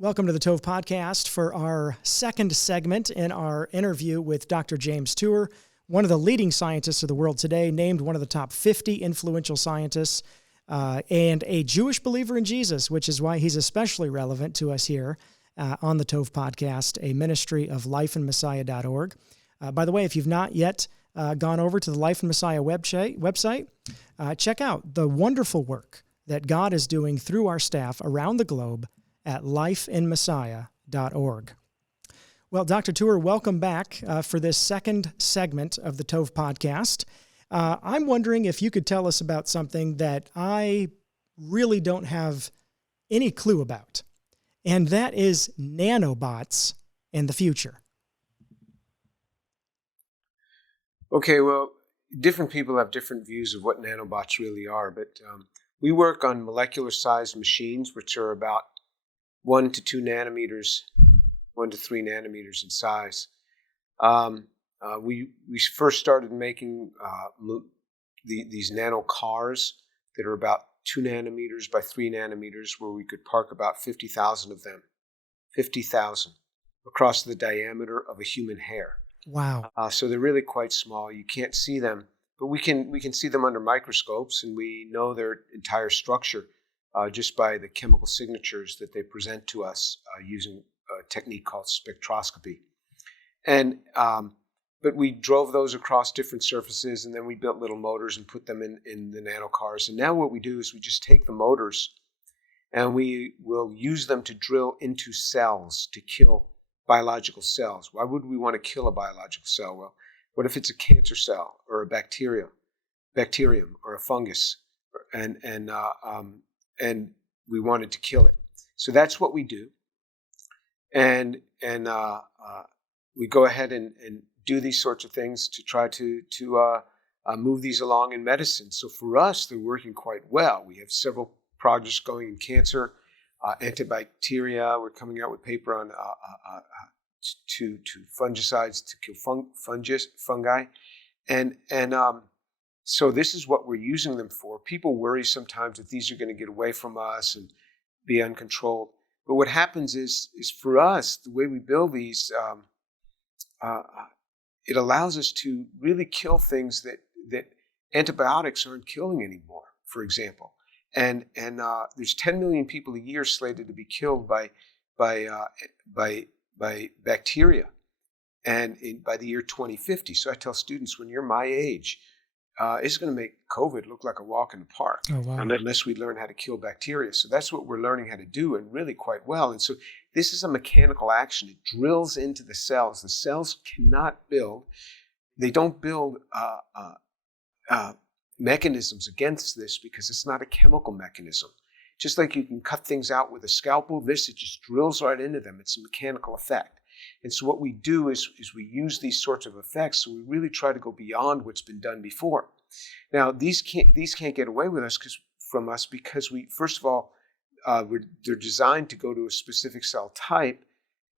Welcome to the Tove Podcast for our second segment in our interview with Dr. James Tour, one of the leading scientists of the world today, named one of the top 50 influential scientists, and a Jewish believer in Jesus, which is why he's especially relevant to us here on the Tove Podcast, a ministry of lifeandmessiah.org. By the way, if you've not yet gone over to the Life and Messiah website, check out the wonderful work that God is doing through our staff around the globe at lifeandmessiah.org. Well, Dr. Tour, welcome back for this second segment of the Tove Podcast. I'm wondering if you could tell us about something that I really don't have any clue about, and that is nanobots in the future. Okay, well, different people have different views of what nanobots really are, but we work on molecular-sized machines, which are about 1 to 2 nanometers, 1 to 3 nanometers in size. We first started making these nano cars that are about 2 nanometers by 3 nanometers, where we could park about 50,000 of them, 50,000 across the diameter of a human hair. Wow. So they're really quite small. You can't see them, but we can see them under microscopes, and we know their entire structure just by the chemical signatures that they present to us using a technique called spectroscopy. And but we drove those across different surfaces, and then we built little motors and put them in the nano cars. And now what we do is we just take the motors and we will use them to drill into cells to kill biological cells. Why would we want to kill a biological cell? Well, what if it's a cancer cell or a bacterium or a fungus, and we wanted to kill it? So that's what we do, and we go ahead and do these sorts of things to try to move these along in medicine. So for us, they're working quite well. We have several projects going in cancer, antibacteria. We're coming out with paper on to fungicides to kill fungi, and so this is what we're using them for. People worry sometimes that these are going to get away from us and be uncontrolled. But what happens is for us, the way we build these, it allows us to really kill things that antibiotics aren't killing anymore, for example. And there's 10 million people a year slated to be killed by bacteria, and by the year 2050. So I tell students, when you're my age, it's going to make COVID look like a walk in the park. Oh, wow. Unless we learn how to kill bacteria. So that's what we're learning how to do, and really quite well. And so this is a mechanical action. It drills into the cells. The cells cannot build. They don't build mechanisms against this because it's not a chemical mechanism. Just like you can cut things out with a scalpel, it just drills right into them. It's a mechanical effect. And so what we do is we use these sorts of effects. So we really try to go beyond what's been done before. Now, these can't get away with us from us because we, first of all, they're designed to go to a specific cell type,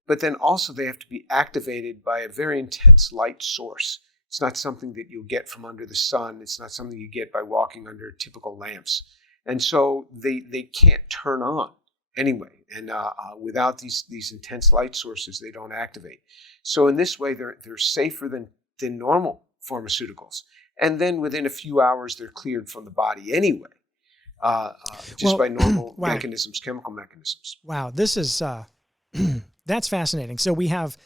but then also they have to be activated by a very intense light source. It's not something that you'll get from under the sun. It's not something you get by walking under typical lamps. And so they can't turn on anyway. And without these intense light sources, they don't activate. So in this way, they're safer than normal pharmaceuticals. And then within a few hours, they're cleared from the body anyway, by normal wow. chemical mechanisms. Wow, this is that's fascinating. So we have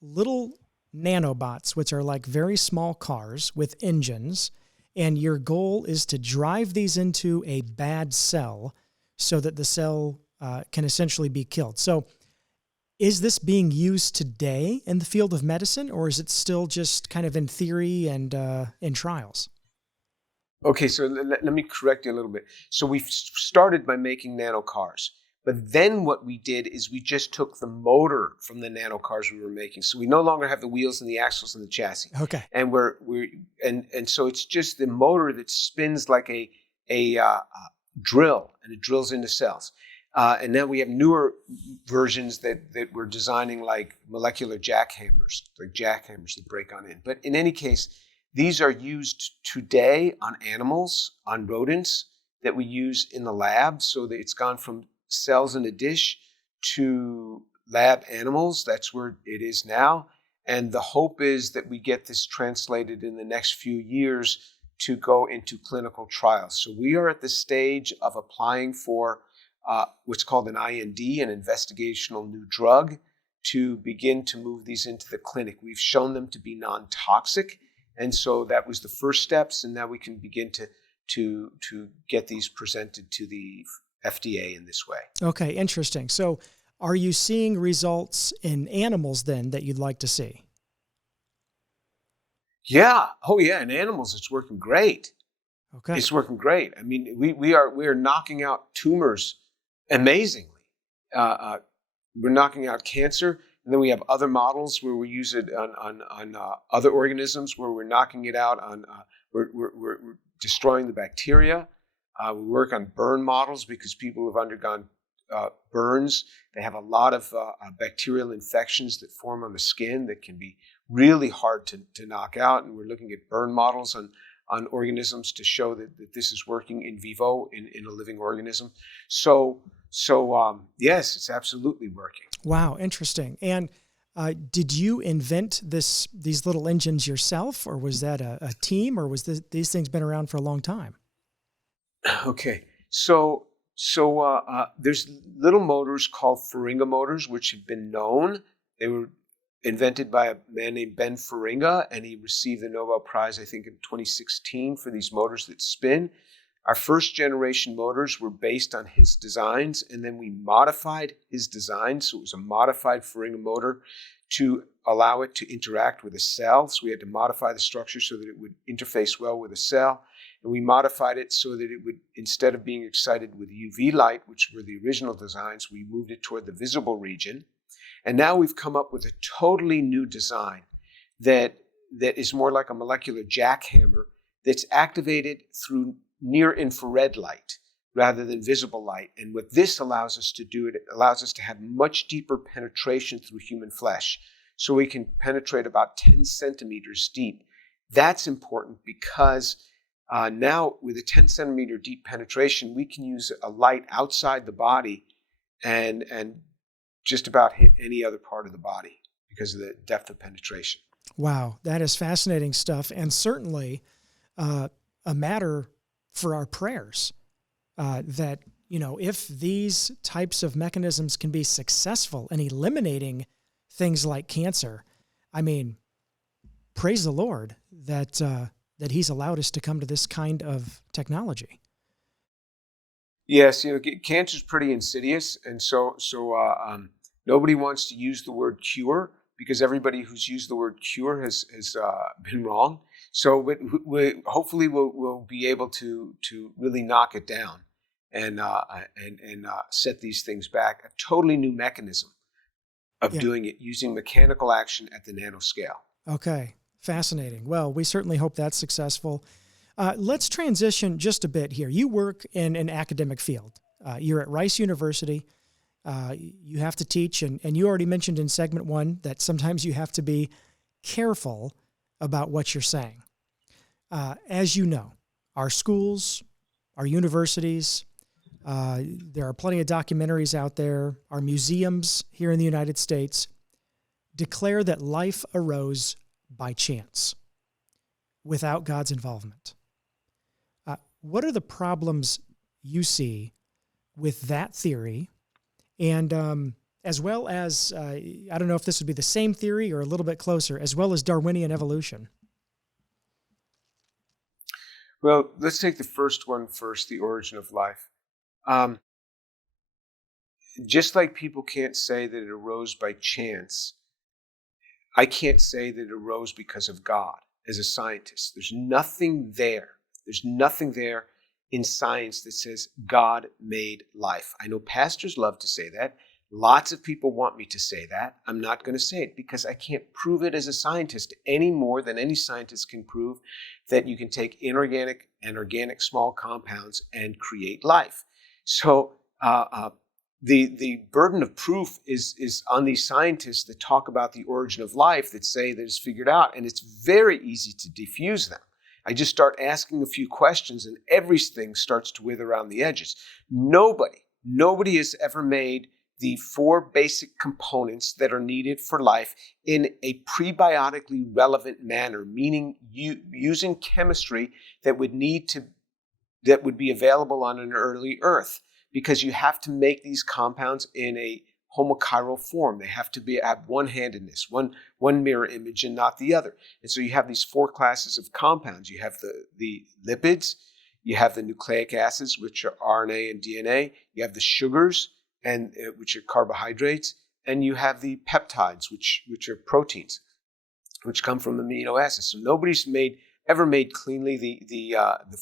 little nanobots, which are like very small cars with engines, and your goal is to drive these into a bad cell so that the cell can essentially be killed. So is this being used today in the field of medicine, or is it still just kind of in theory and in trials? Okay, so let me correct you a little bit. So we started by making nano cars. But then what we did is we just took the motor from the nano cars we were making. So we no longer have the wheels and the axles and the chassis. Okay. And and so it's just the motor that spins like a drill, and it drills into cells. And now we have newer versions that we're designing, like molecular jackhammers that break on in. But in any case, these are used today on animals, on rodents, that we use in the lab. So that it's gone from cells in a dish to lab animals. That's where it is now. And the hope is that we get this translated in the next few years to go into clinical trials. So we are at the stage of applying for what's called an IND, an investigational new drug, to begin to move these into the clinic. We've shown them to be non-toxic, and so that was the first steps, and now we can begin to get these presented to the FDA in this way. Okay, interesting. So are you seeing results in animals then that you'd like to see? Yeah. Oh, yeah. In animals, it's working great. Okay. It's working great. I mean, we are knocking out tumors amazingly. We're knocking out cancer, and then we have other models where we use it on other organisms where we're knocking it out on. We're destroying the bacteria. We work on burn models because people have undergone burns. They have a lot of bacterial infections that form on the skin that can be really hard to knock out. And we're looking at burn models on organisms to show that this is working in vivo in a living organism. So yes, it's absolutely working. Wow, interesting. And did you invent these little engines yourself, or was that a team, or was these things been around for a long time? Okay, so there's little motors called Feringa motors, which have been known. They were invented by a man named Ben Feringa, and he received the Nobel Prize, I think, in 2016 for these motors that spin. Our first generation motors were based on his designs, and then we modified his design. So it was a modified Feringa motor to allow it to interact with a cell. So we had to modify the structure so that it would interface well with a cell. And we modified it so that it would, instead of being excited with UV light, which were the original designs, we moved it toward the visible region. And now we've come up with a totally new design that is more like a molecular jackhammer that's activated through near-infrared light rather than visible light. And what this allows us to do, it allows us to have much deeper penetration through human flesh. So we can penetrate about 10 centimeters deep. That's important because now with a 10 centimeter deep penetration, we can use a light outside the body and just about hit any other part of the body because of the depth of penetration. Wow, that is fascinating stuff, and certainly a matter for our prayers. That, if these types of mechanisms can be successful in eliminating things like cancer, I mean, praise the Lord that He's allowed us to come to this kind of technology. Yes, cancer is pretty insidious, and so nobody wants to use the word cure because everybody who's used the word cure has been wrong. So hopefully we'll be able to really knock it down and set these things back. A totally new mechanism of doing it using mechanical action at the nanoscale. Okay, fascinating. Well, we certainly hope that's successful. Let's transition just a bit here. You work in an academic field. You're at Rice University. You have to teach, and you already mentioned in segment one that sometimes you have to be careful about what you're saying. As you know, our schools, our universities, there are plenty of documentaries out there. Our museums here in the United States declare that life arose by chance, without God's involvement. What are the problems you see with that theory? And as well as, I don't know if this would be the same theory or a little bit closer, as well as Darwinian evolution. Well, let's take the first one first, the origin of life. Just like people can't say that it arose by chance, I can't say that it arose because of God as a scientist. There's nothing there. There's nothing there in science that says God made life. I know pastors love to say that. Lots of people want me to say that. I'm not going to say it because I can't prove it as a scientist any more than any scientist can prove that you can take inorganic and organic small compounds and create life. So the burden of proof is on these scientists that talk about the origin of life, that say that it's figured out, and it's very easy to defuse them. I just start asking a few questions and everything starts to wither around the edges. Nobody has ever made the 4 basic components that are needed for life in a prebiotically relevant manner, meaning using chemistry that would be available on an early Earth, because you have to make these compounds in a homochiral form. They have to have one-handedness, one mirror image and not the other. And so you have these 4 classes of compounds. You have the lipids, you have the nucleic acids, which are RNA and DNA, you have the sugars, and which are carbohydrates, and you have the peptides, which are proteins, which come from amino acids. So nobody's ever made cleanly the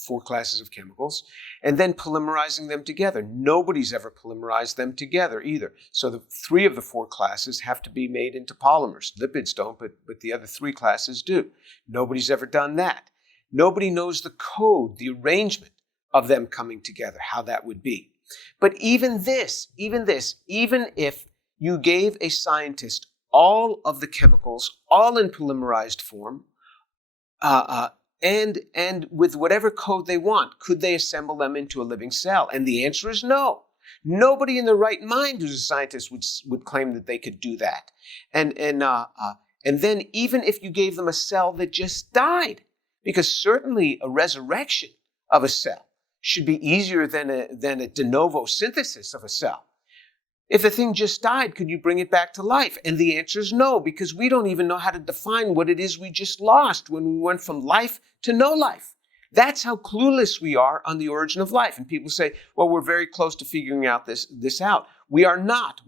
4 classes of chemicals, and then polymerizing them together. Nobody's ever polymerized them together either. So the 3 of the 4 classes have to be made into polymers. Lipids don't, but the other 3 classes do. Nobody's ever done that. Nobody knows the code, the arrangement of them coming together, how that would be. But even if you gave a scientist all of the chemicals, all in polymerized form, and with whatever code they want, could they assemble them into a living cell? And the answer is no. Nobody in their right mind who's a scientist would claim that they could do that. And then even if you gave them a cell that just died, because certainly a resurrection of a cell should be easier than a de novo synthesis of a cell. If the thing just died, could you bring it back to life? And the answer is no, because we don't even know how to define what it is we just lost when we went from life to no life. That's how clueless we are on the origin of life. And people say, well, we're very close to figuring out this out. We are not,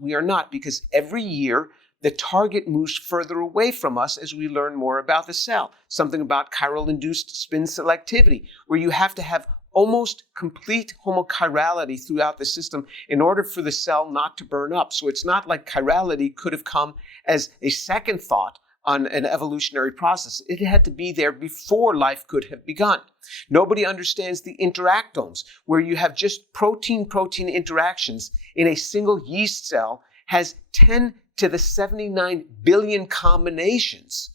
because every year the target moves further away from us as we learn more about the cell. Something about chiral-induced spin selectivity, where you have to have almost complete homochirality throughout the system in order for the cell not to burn up. So it's not like chirality could have come as a second thought on an evolutionary process. It had to be there before life could have begun. Nobody understands the interactomes, where you have just protein-protein interactions in a single yeast cell has 10 to the 79 billion combinations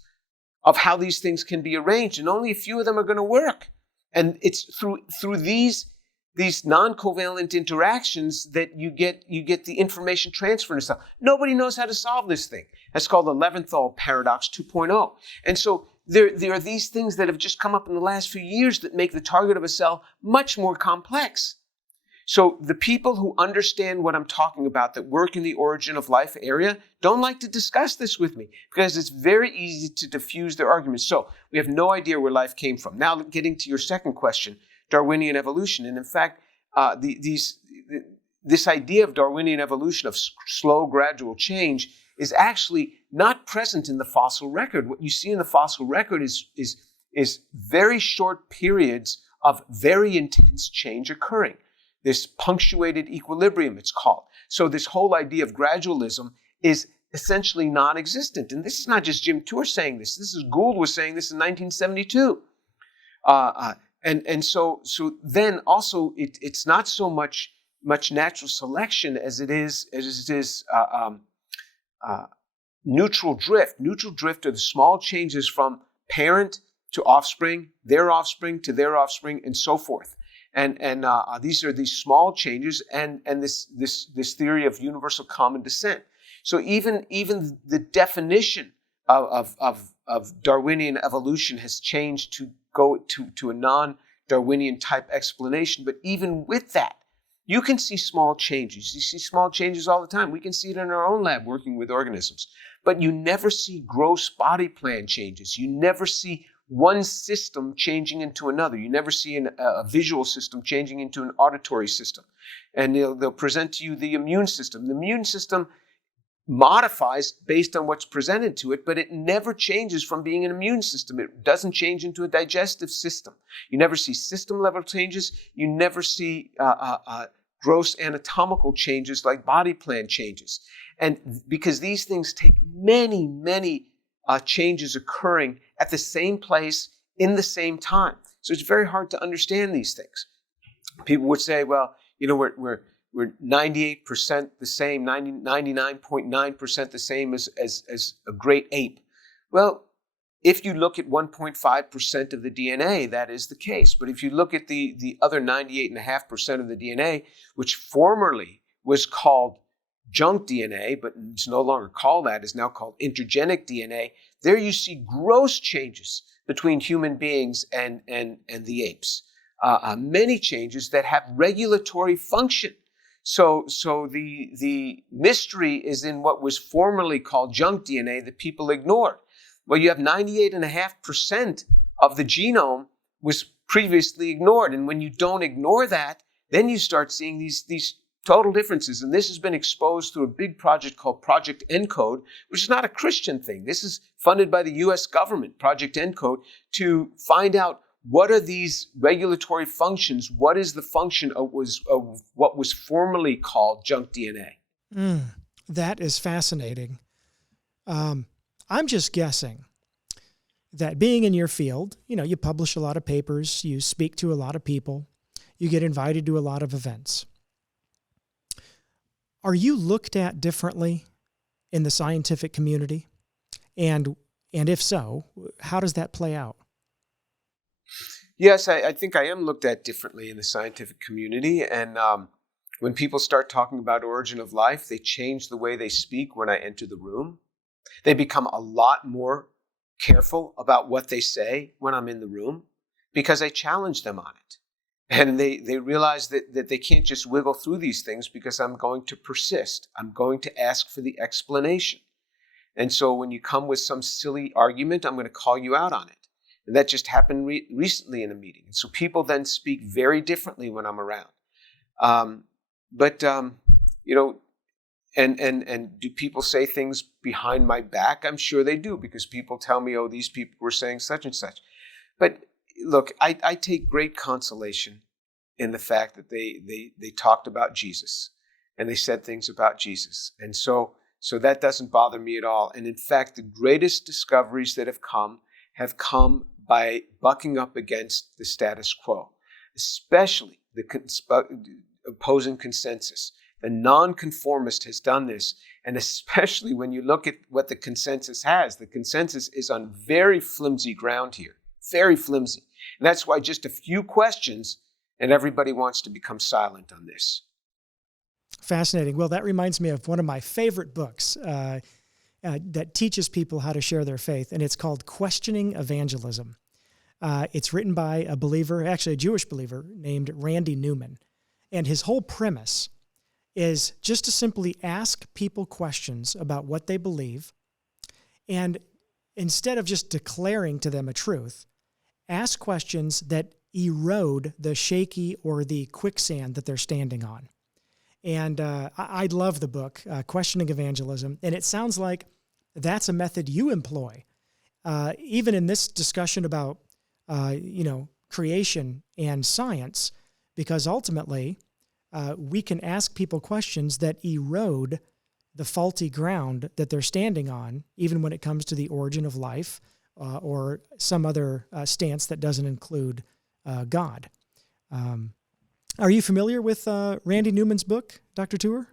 of how these things can be arranged, and only a few of them are going to work. And it's through these non-covalent interactions that you get the information transfer in a cell. Nobody knows how to solve this thing. That's called the Leventhal paradox 2.0. And so there are these things that have just come up in the last few years that make the target of a cell much more complex. So the people who understand what I'm talking about, that work in the origin of life area, don't like to discuss this with me because it's very easy to diffuse their arguments. So we have no idea where life came from. Now getting to your second question, Darwinian evolution. And in fact, this idea of Darwinian evolution, of slow, gradual change, is actually not present in the fossil record. What you see in the fossil record is very short periods of very intense change occurring. This punctuated equilibrium, it's called. So this whole idea of gradualism is essentially non-existent. And this is not just Jim Tour saying this. This is Gould was saying this in 1972. And so then also it's not so much natural selection as it is neutral drift. Neutral drift are the small changes from parent to offspring, their offspring to their offspring, and so forth. And these are these small changes, and this theory of universal common descent. So even the definition of Darwinian evolution has changed to go to a non-Darwinian type explanation. But even with that, you can see small changes. You see small changes all the time. We can see it in our own lab working with organisms. But you never see gross body plan changes. You never see one system changing into another. You never see a visual system changing into an auditory system. And they'll present to you the immune system. The immune system modifies based on what's presented to it, but it never changes from being an immune system. It doesn't change into a digestive system. You never see system level changes. You never see gross anatomical changes like body plan changes. And because these things take many, many changes occurring at the same place in the same time. So it's very hard to understand these things. People would say, well, we're 98% the same, 99.9% the same as a great ape. Well, if you look at 1.5% of the DNA, that is the case. But if you look at the other 98.5% of the DNA, which formerly was called junk DNA, but it's no longer called that, is now called intergenic DNA. There you see gross changes between human beings and the apes. Many changes that have regulatory function. So the mystery is in what was formerly called junk DNA that people ignored. Well, you have 98.5% of the genome was previously ignored. And when you don't ignore that, then you start seeing these total differences. And this has been exposed through a big project called Project ENCODE, which is not a Christian thing. This is funded by the US government, Project ENCODE, to find out what are these regulatory functions? What is the function of what was formerly called junk DNA? That is fascinating. I'm just guessing that being in your field, you publish a lot of papers, you speak to a lot of people, you get invited to a lot of events. Are you looked at differently in the scientific community? And if so, how does that play out? Yes, I think I am looked at differently in the scientific community. And when people start talking about origin of life, they change the way they speak when I enter the room. They become a lot more careful about what they say when I'm in the room because I challenge them on it. And they realize that they can't just wiggle through these things because I'm going to persist. I'm going to ask for the explanation. And so when you come with some silly argument, I'm going to call you out on it. And that just happened recently in a meeting. And so people then speak very differently when I'm around. And do people say things behind my back? I'm sure they do, because people tell me, oh, these people were saying such and such. But look, I take great consolation in the fact that they talked about Jesus and they said things about Jesus. And so that doesn't bother me at all. And in fact, the greatest discoveries that have come by bucking up against the status quo, especially the opposing consensus. The nonconformist has done this, and especially when you look at what the consensus has. The consensus is on very flimsy ground here, very flimsy. And that's why just a few questions, and everybody wants to become silent on this. Fascinating. Well, that reminds me of one of my favorite books that teaches people how to share their faith, and it's called Questioning Evangelism. It's written by a believer, actually a Jewish believer, named Randy Newman. And his whole premise is just to simply ask people questions about what they believe, and instead of just declaring to them a truth, ask questions that erode the shaky or the quicksand that they're standing on. And I love the book, Questioning Evangelism, and it sounds like that's a method you employ. Even in this discussion about, creation and science, because ultimately we can ask people questions that erode the faulty ground that they're standing on, even when it comes to the origin of life or some other stance that doesn't include God. Are you familiar with Randy Newman's book, Dr. Tour?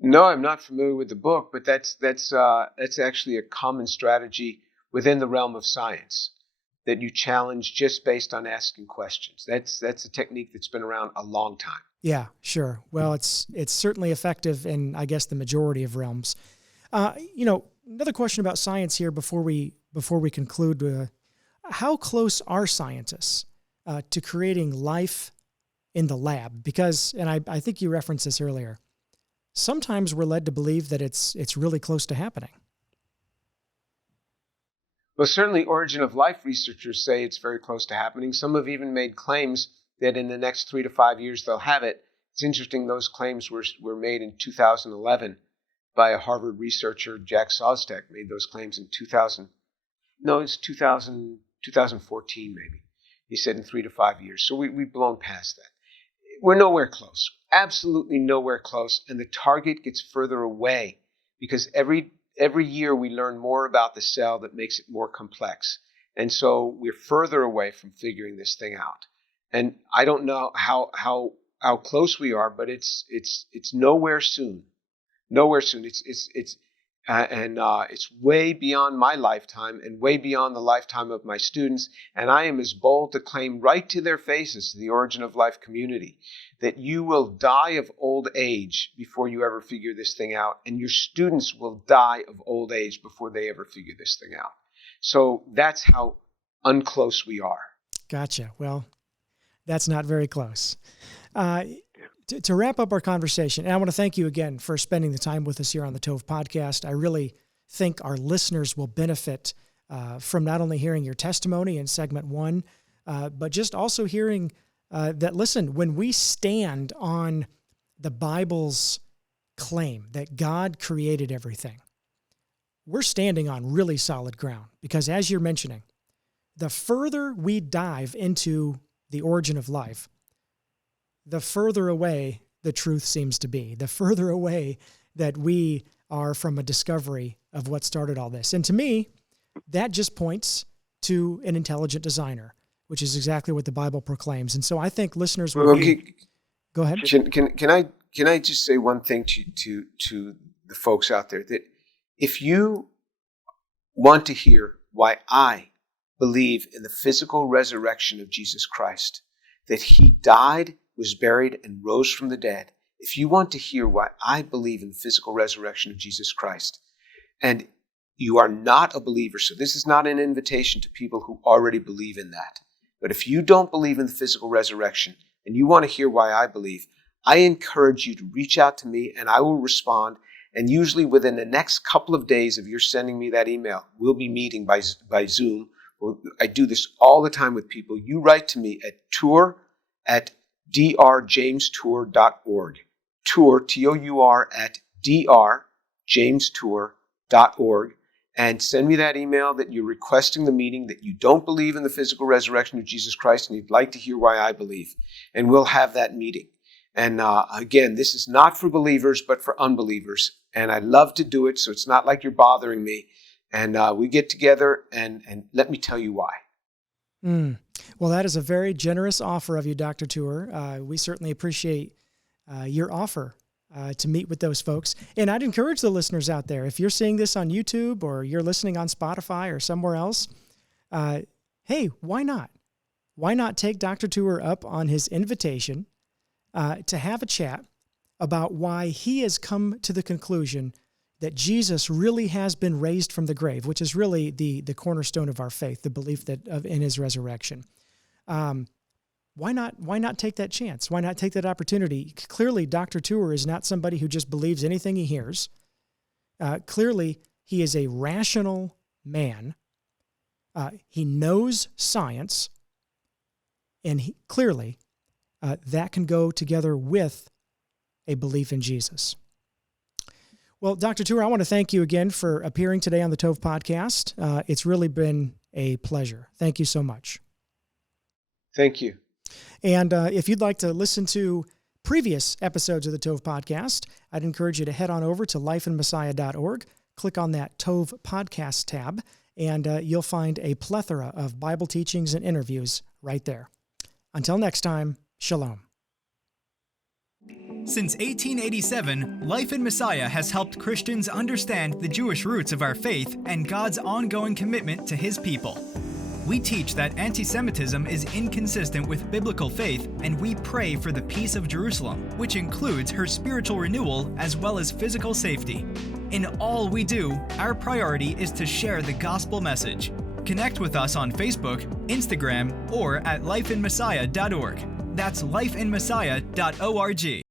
No, I'm not familiar with the book, but that's actually a common strategy within the realm of science, that you challenge just based on asking questions. That's a technique that's been around a long time. Yeah, sure. Well, it's certainly effective in, I guess, the majority of realms. Another question about science here before we conclude. How close are scientists to creating life in the lab? Because, and I think you referenced this earlier, sometimes we're led to believe that it's really close to happening. Well, certainly origin of life researchers say it's very close to happening. Some have even made claims that in the next 3 to 5 years they'll have it. It's interesting, those claims were made in 2011 by a Harvard researcher, Jack Szostak, made those claims in 2014 maybe. He said in 3 to 5 years. So we've blown past that. We're nowhere close, absolutely nowhere close. And the target gets further away because every year we learn more about the cell that makes it more complex. And so we're further away from figuring this thing out. And I don't know how close we are, but it's nowhere soon. Nowhere soon. And it's way beyond my lifetime and way beyond the lifetime of my students. And I am as bold to claim right to their faces, to the Origin of Life community, that you will die of old age before you ever figure this thing out. And your students will die of old age before they ever figure this thing out. So that's how unclose we are. Gotcha. Well, that's not very close. To wrap up our conversation, and I want to thank you again for spending the time with us here on the Tove podcast. I really think our listeners will benefit from not only hearing your testimony in segment 1, but just also hearing that, listen, when we stand on the Bible's claim that God created everything, we're standing on really solid ground, because as you're mentioning, the further we dive into the origin of life, the further away the truth seems to be, the further away that we are from a discovery of what started all this. And to me, that just points to an intelligent designer, which is exactly what the Bible proclaims. And so I think listeners will Go ahead. Can I just say one thing to the folks out there, that if you want to hear why I believe in the physical resurrection of Jesus Christ, that he died, was buried, and rose from the dead. If you want to hear why I believe in the physical resurrection of Jesus Christ, and you are not a believer, so this is not an invitation to people who already believe in that. But if you don't believe in the physical resurrection and you want to hear why I believe, I encourage you to reach out to me and I will respond. And usually within the next couple of days of your sending me that email, we'll be meeting by Zoom. I do this all the time with people. You write to me at tour@drjamestour.org. Tour, T-O-U-R, at drjamestour.org. And send me that email that you're requesting the meeting, that you don't believe in the physical resurrection of Jesus Christ, and you'd like to hear why I believe. And we'll have that meeting. And again, this is not for believers, but for unbelievers. And I love to do it, so it's not like you're bothering me. And we get together, and let me tell you why. Well, that is a very generous offer of you, Dr. Tour. We certainly appreciate your offer to meet with those folks. And I'd encourage the listeners out there, if you're seeing this on YouTube or you're listening on Spotify or somewhere else, hey, why not? Why not take Dr. Tour up on his invitation to have a chat about why he has come to the conclusion that Jesus really has been raised from the grave, which is really the cornerstone of our faith, the belief that in his resurrection. Why not take that chance? Why not take that opportunity? Clearly, Dr. Tour is not somebody who just believes anything he hears. Clearly, he is a rational man. He knows science, and clearly, that can go together with a belief in Jesus. Well, Dr. Tour, I want to thank you again for appearing today on the Tove podcast. It's really been a pleasure. Thank you so much. Thank you. And if you'd like to listen to previous episodes of the Tove podcast, I'd encourage you to head on over to lifeinmessiah.org, click on that Tove podcast tab, and you'll find a plethora of Bible teachings and interviews right there. Until next time, shalom. Since 1887, Life in Messiah has helped Christians understand the Jewish roots of our faith and God's ongoing commitment to his people. We teach that anti-Semitism is inconsistent with biblical faith, and we pray for the peace of Jerusalem, which includes her spiritual renewal as well as physical safety. In all we do, our priority is to share the gospel message. Connect with us on Facebook, Instagram, or at lifeinmessiah.org. That's lifeinmessiah.org.